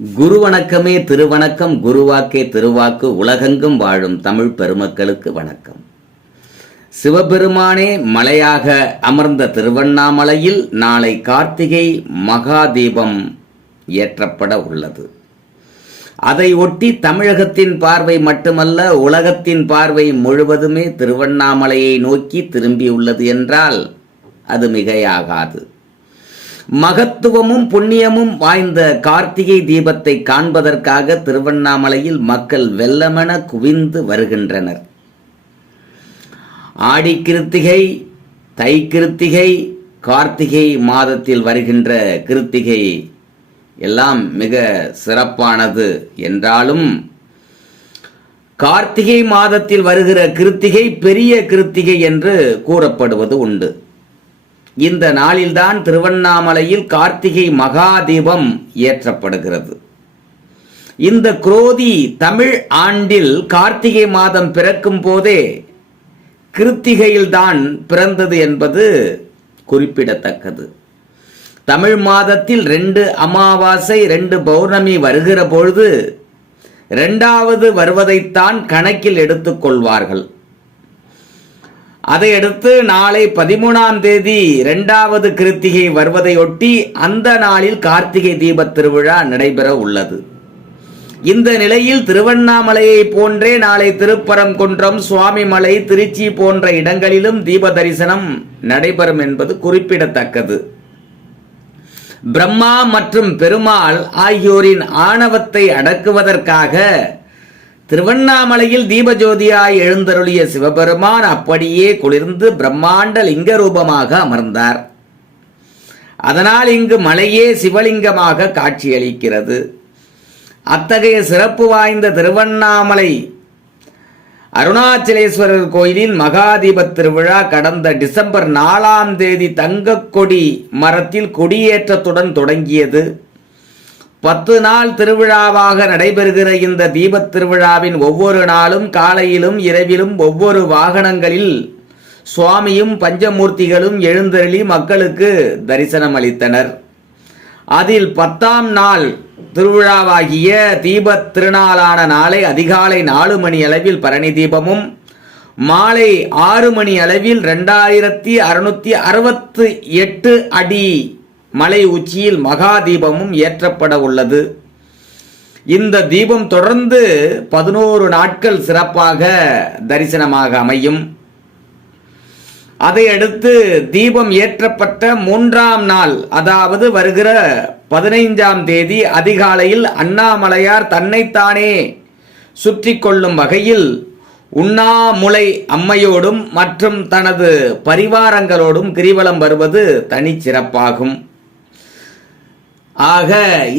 குரு வணக்கமே திருவணக்கம், குருவாக்கே திருவாக்கு. உலகெங்கும் வாழும் தமிழ் பெருமக்களுக்கு வணக்கம். சிவபெருமானே மலையாக அமர்ந்த திருவண்ணாமலையில் நாளை கார்த்திகை மகா தீபம் ஏற்றப்பட உள்ளது. அதை ஒட்டி தமிழகத்தின் பார்வை மட்டுமல்ல, உலகத்தின் பார்வை முழுவதுமே திருவண்ணாமலையை நோக்கி திரும்பியுள்ளது என்றால் அது மிகையாகாது. மகத்துவமும் புண்ணியமும் வாய்ந்த கார்த்திகை தீபத்தை காண்பதற்காக திருவண்ணாமலையில் மக்கள் வெள்ளமென குவிந்து வருகின்றனர். ஆடி கிருத்திகை, தை கிருத்திகை, கார்த்திகை மாதத்தில் வருகின்ற கிருத்திகை எல்லாம் மிக சிறப்பானது என்றாலும் கார்த்திகை மாதத்தில் வருகிற கிருத்திகை பெரிய கிருத்திகை என்று கூறப்படுவது உண்டு. இந்த நாளில்தான் திருவண்ணாமலையில் கார்த்திகை மகா தீபம் ஏற்றப்படுகிறது. இந்த குரோதி தமிழ் ஆண்டில் கார்த்திகை மாதம் பிறக்கும் போதே கிருத்திகையில்தான் பிறந்தது என்பது குறிப்பிடத்தக்கது. தமிழ் மாதத்தில் 2 அமாவாசை 2 பௌர்ணமி வருகிற பொழுது 2வது வருவதைத்தான் கணக்கில் எடுத்துக்கொள்வார்கள். அதையடுத்து நாளை 13ஆம் தேதி 2வது கிருத்திகை வருவதையொட்டி அந்த நாளில் கார்த்திகை தீப திருவிழா நடைபெற உள்ளது. இந்த நிலையில் திருவண்ணாமலையை போன்றே நாளை திருப்பரங்குன்றம், சுவாமிமலை, திருச்சி போன்ற இடங்களிலும் தீப தரிசனம் நடைபெறும் என்பது குறிப்பிடத்தக்கது. பிரம்மா மற்றும் பெருமாள் ஆகியோரின் ஆணவத்தை அடக்குவதற்காக திருவண்ணாமலையில் தீபஜோதியாய் எழுந்தருளிய சிவபெருமான் அப்படியே குளிர்ந்து பிரம்மாண்ட லிங்க ரூபமாக அமர்ந்தார். அதனால் இங்கு மலையே சிவலிங்கமாக காட்சியளிக்கிறது. அத்தகைய சிறப்பு வாய்ந்த திருவண்ணாமலை அருணாச்சலேஸ்வரர் கோயிலில் மகாதீப திருவிழா கடந்த டிசம்பர் 4ஆம் தேதி தங்கக்கொடி மரத்தில் கொடியேற்றத்துடன் தொடங்கியது. 10 நாள் திருவிழாவாக நடைபெறுகிற இந்த தீபத் திருவிழாவின் ஒவ்வொரு நாளும் காலையிலும் இரவிலும் ஒவ்வொரு வாகனங்களில் சுவாமியும் பஞ்சமூர்த்திகளும் எழுந்தருளி மக்களுக்கு தரிசனம் அளித்தனர். அதில் 10ஆம் நாள் திருவிழாவாகிய தீபத் திருநாளான நாளை அதிகாலை 4 மணி அளவில் பரணி தீபமும், மாலை 6 மணி அளவில் 2668 அடி மலை உச்சியில் மகா தீபமும் ஏற்றப்பட உள்ளது. இந்த தீபம் தொடர்ந்து 11 நாட்கள் சிறப்பாக தரிசனமாக அமையும். அதையடுத்து தீபம் ஏற்றப்பட்ட 3ஆம் நாள், அதாவது வருகிற 15ஆம் தேதி அதிகாலையில் அண்ணாமலையார் தன்னைத்தானே சுற்றி கொள்ளும் வகையில் உண்ணாமுலை அம்மையோடும் மற்றும் தனது பரிவாரங்களோடும் கிரிவலம் வருவது தனிச்சிறப்பாகும். ஆக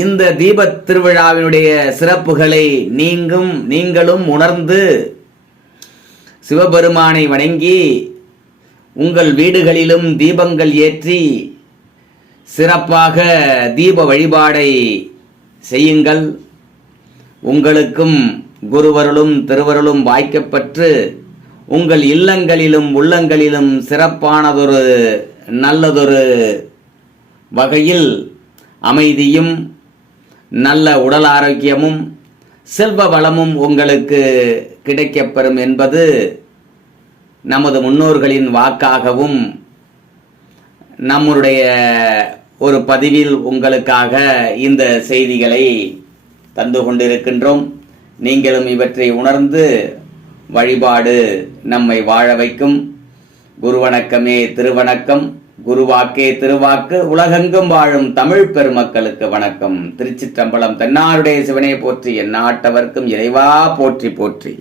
இந்த தீபத் திருவிழாவினுடைய சிறப்புகளை நீங்களும் உணர்ந்து சிவபெருமானை வணங்கி உங்கள் வீடுகளிலும் தீபங்கள் ஏற்றி சிறப்பாக தீப வழிபாடை செய்யுங்கள். உங்களுக்கும் குருவருளும் திருவருளும் வாய்க்கப்பெற்று உங்கள் இல்லங்களிலும் உள்ளங்களிலும் சிறப்பானதொரு நல்லதொரு வகையில் அமைதியும் நல்ல உடல் ஆரோக்கியமும் செல்வ வளமும் உங்களுக்கு கிடைக்கப்பெறும் என்பது நமது முன்னோர்களின் வாக்காகவும் நம்முடைய ஒரு பதிவில் உங்களுக்காக இந்த செய்திகளை தந்து கொண்டிருக்கின்றோம். நீங்களும் இவற்றை உணர்ந்து வழிபாடு நம்மை வாழ வைக்கும். குருவணக்கமே திருவணக்கம், குருவாக்கே திருவாக்கு. உலகெங்கும் வாழும் தமிழ் பெருமக்களுக்கு வணக்கம். திருச்சிற்றம்பலம். தென்னாருடைய சிவனை போற்றி, எந்நாட்டவர்க்கும் இறைவா போற்றி போற்றி.